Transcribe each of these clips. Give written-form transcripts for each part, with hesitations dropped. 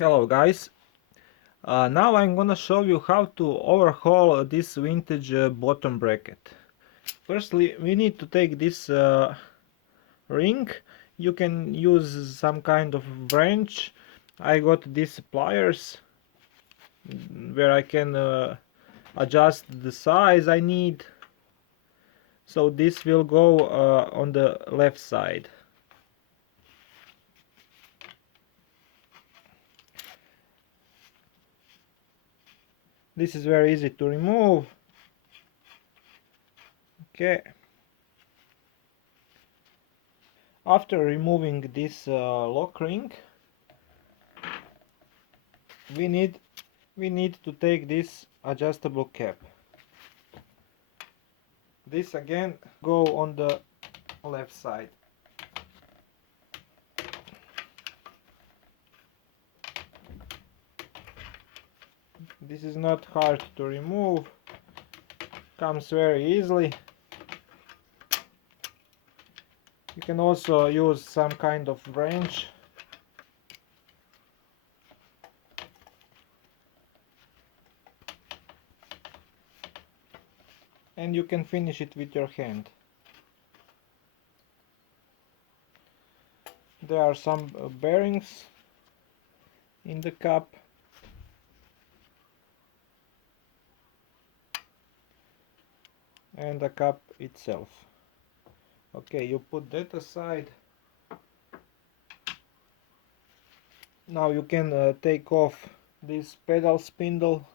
Hello guys, now I'm gonna show you how to overhaul this vintage bottom bracket. Firstly, we need to take this ring. You can use some kind of wrench. I got these pliers where I can adjust the size I need. So this will go on the left side. This is very easy to remove. Okay. After removing this lock ring, we need to take this adjustable cap. This again go on the left side. This is not hard to remove, comes very easily. You can also use some kind of wrench. And you can finish it with your hand. There are some bearings in the cup. And the cup itself. Okay, you put that aside. Now you can take off this pedal spindle.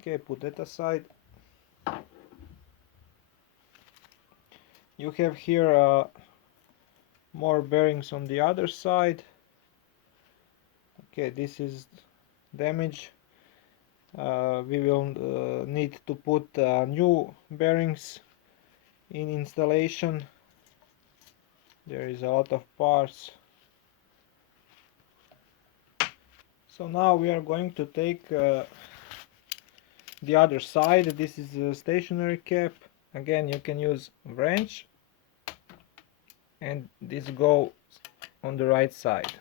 Okay, put that aside. You have here more bearings on the other side. Okay, this is damage. We will need to put new bearings in installation. There is a lot of parts. So now we are going to take the other side. This is a stationary cap. Again, you can use wrench, and this goes on the right side.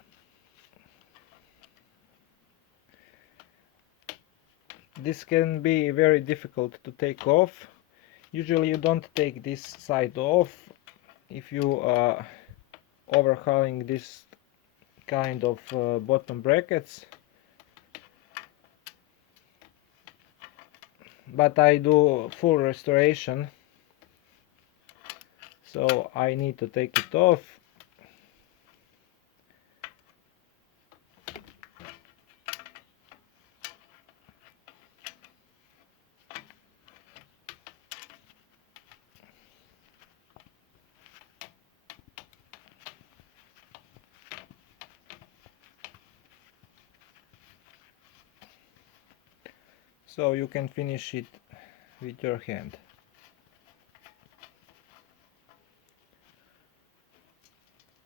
This can be very difficult to take off. Usually you don't take this side off if you overhauling this kind of bottom brackets. But I do full restoration, so I need to take it off. So you can finish it with your hand.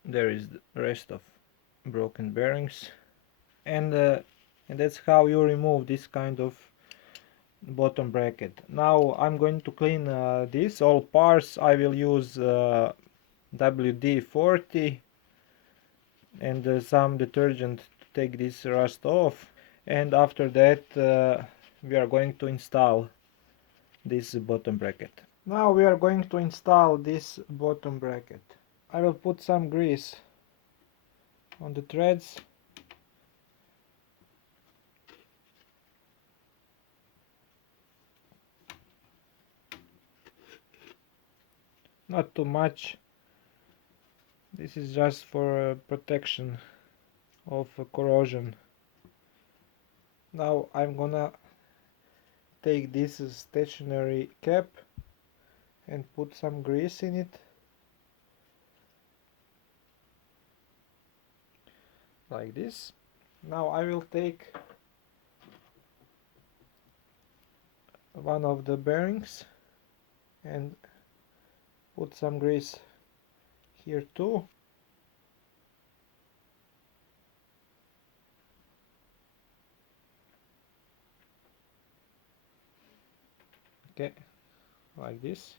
There is the rest of broken bearings, and that's how you remove this kind of bottom bracket. Now I'm going to clean this all parts. I will use WD-40 and some detergent to take this rust off, and after that we are going to install this bottom bracket. Now we are going to install this bottom bracket. I will put some grease on the threads. Not too much. This is just for protection of corrosion. Now I'm gonna take this stationary cap and put some grease in it, like this. Now I will take one of the bearings and put some grease here too. Okay, like this.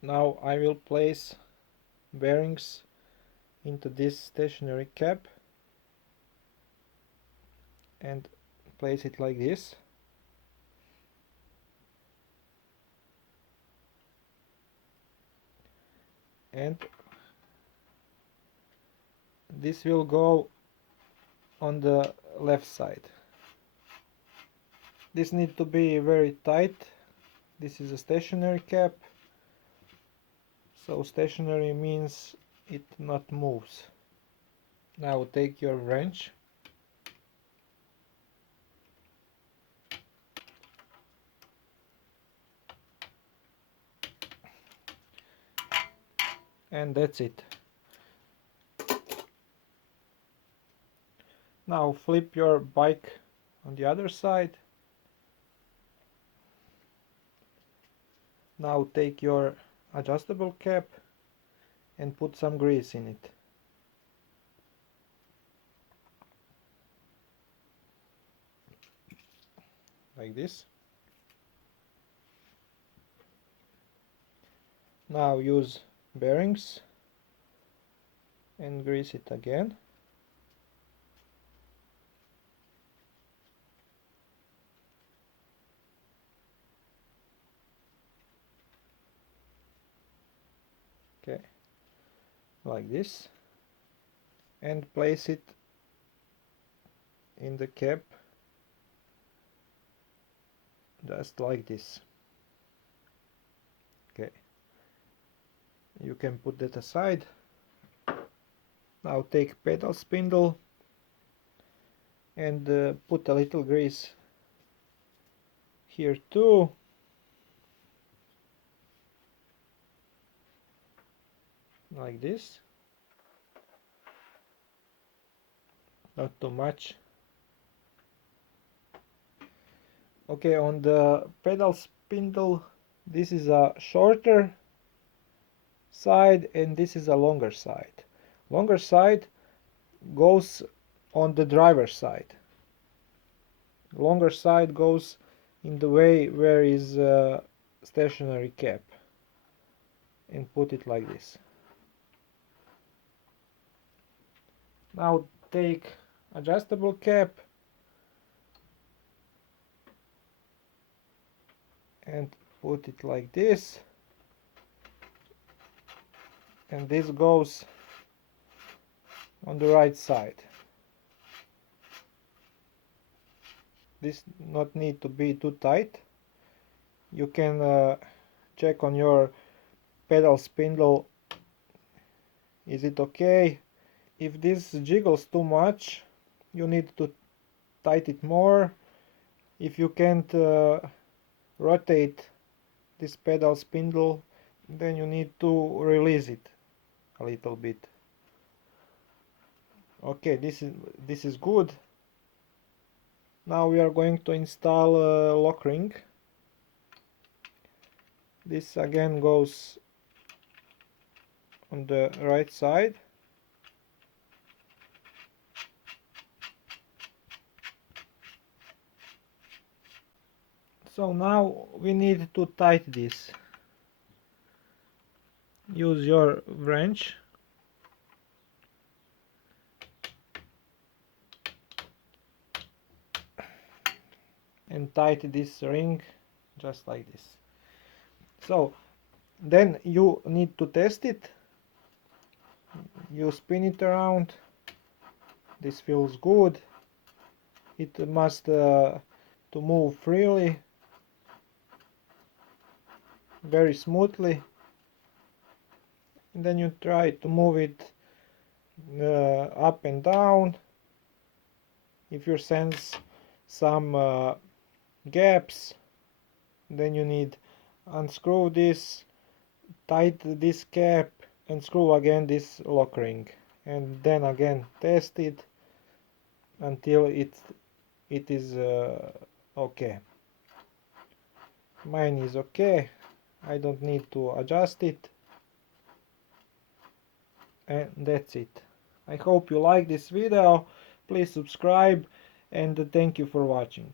Now I will place bearings into this stationary cap and place it like this. And this will go on the left side. This needs to be very tight. This is a stationary cap, so stationary means it not moves. Now take your wrench and that's it. Now flip your bike on the other side. Now take your adjustable cap and put some grease in it. Like this. Now use bearings and grease it again. Okay, like this. And place it in the cap just like this. Okay, you can put that aside. Now take pedal spindle and put a little grease here too. Like this. Not too much. Okay, on the pedal spindle, this is a shorter side and this is a longer side. Longer side goes on the driver's side. Longer side goes in the way where is stationary cap, and put it like this. Now take adjustable cap and put it like this, and this goes on the right side. This not need to be too tight. You can check on your pedal spindle, is it okay? If this jiggles too much, you need to tighten it more. If you can't rotate this pedal spindle, then you need to release it a little bit. Okay, this is good. Now we are going to install a lock ring. This again goes on the right side. So now we need to tighten this. Use your wrench and tighten this ring just like this. So then you need to test it. You spin it around. This feels good. It must to move freely, very smoothly. And then you try to move it up and down. If you sense some gaps, then you need unscrew this, tighten this cap, and screw again this lock ring, and then again test it until it is okay. Mine is okay. I don't need to adjust it, and that's it. I hope you like this video. Please subscribe, and thank you for watching.